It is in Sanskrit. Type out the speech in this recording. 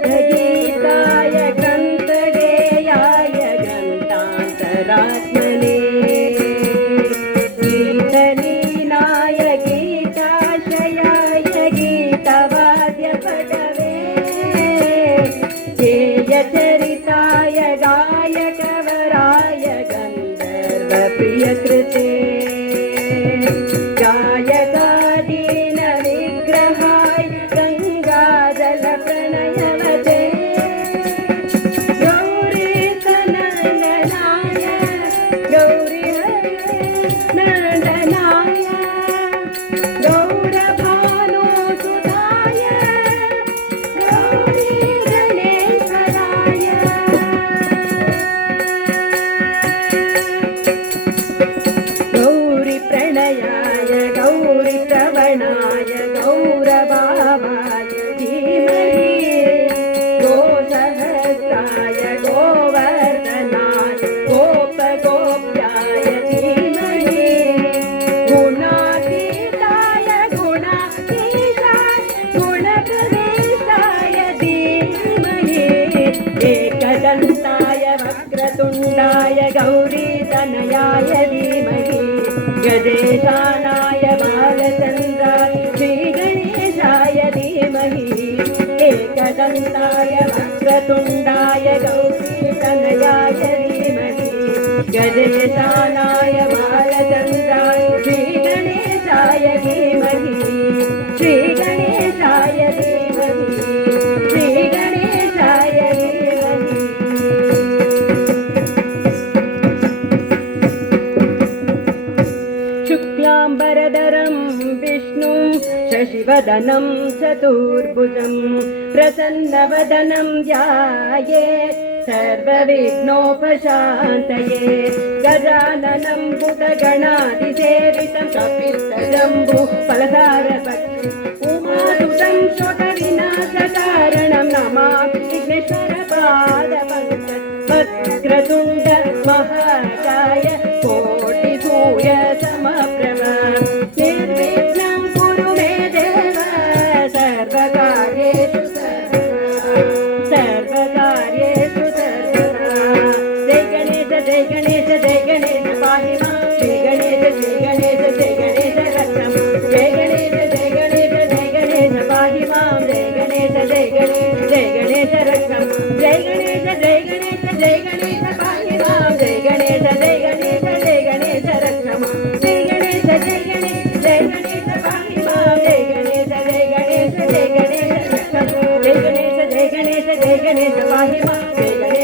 ग्रन्थगीताय ग्रन्थगेयाय ग्रन्थान्तरात्मने गीतलीनाय गीताशयाय गीतवाद्यपटवे गेयचरिताय गायकवराय गन्धर्वप्रियकृते गायकादीन विग्रहाय गङ्गाजलप्रणयवते गौरीतनन्दनाय गौरीनन्दनाय गौरभानुसुताय गौरीगणेश्वराय गौरीप्रणयाय गौरीप्रवणाय गौरभावाय धीमहि गोसहस्राय गोवर्धनाय गोपगोप्याय धीमहि गुणातीताय गुणातीताय गुणप्रवेशाय धीमहि एकदन्ताय वक्रतुण्डाय गौरीतनयाय धीमहि गजेशानाय बालचन्द्राय श्रीगणेशाय धीमहि एकदन्ताय वक्रतुण्डाय गौरीतनयाय धीमहि गजेशानाय बालचन्द्राय श्रीगणेशाय धीमहि श्रीगणेशाय धीमहि श्रीगणेशाय धीमहि शुक्लाम्बरधरं विष्णुं शशिवदनं चतुर्भुजं प्रसन्नवदनं ध्यायेत् सर्वविघ्नोपशान्तये गजाननं भूतगणाधिसेवितं कपित्थजम्बू फलसारभक्षितम् उमासुतं शोकविनाशकारणं नमामि विघ्नेश्वरपादपङ्कजं वक्रतुण्ड महाकाय कोटिसूर्यसमप्रभ निर्विघ्नं कुरु मे देव सर्वकार्येषु सर्वकार्येषु सर्वदा जय गणेश जय गणेश जय गणेश पाहि मां श्री गणेश जय गणेश जय गणेश रक्षं जय गणेश जय गणेश जय गणेश पाहि मां जय गणेश जय गणेश जय गणेश रक्षं जय गणेश जय गणेश जय गणेश पाहि मां जय गणेश जय गणेश जय गणेश रक्षं जय गणेश जय गणेश जय गणेश पाहि मां जय गणेश जय गणेश जय गणेश रक्षं जय गणेश जय गणेश जय गणेश पाहि मां जय गणेश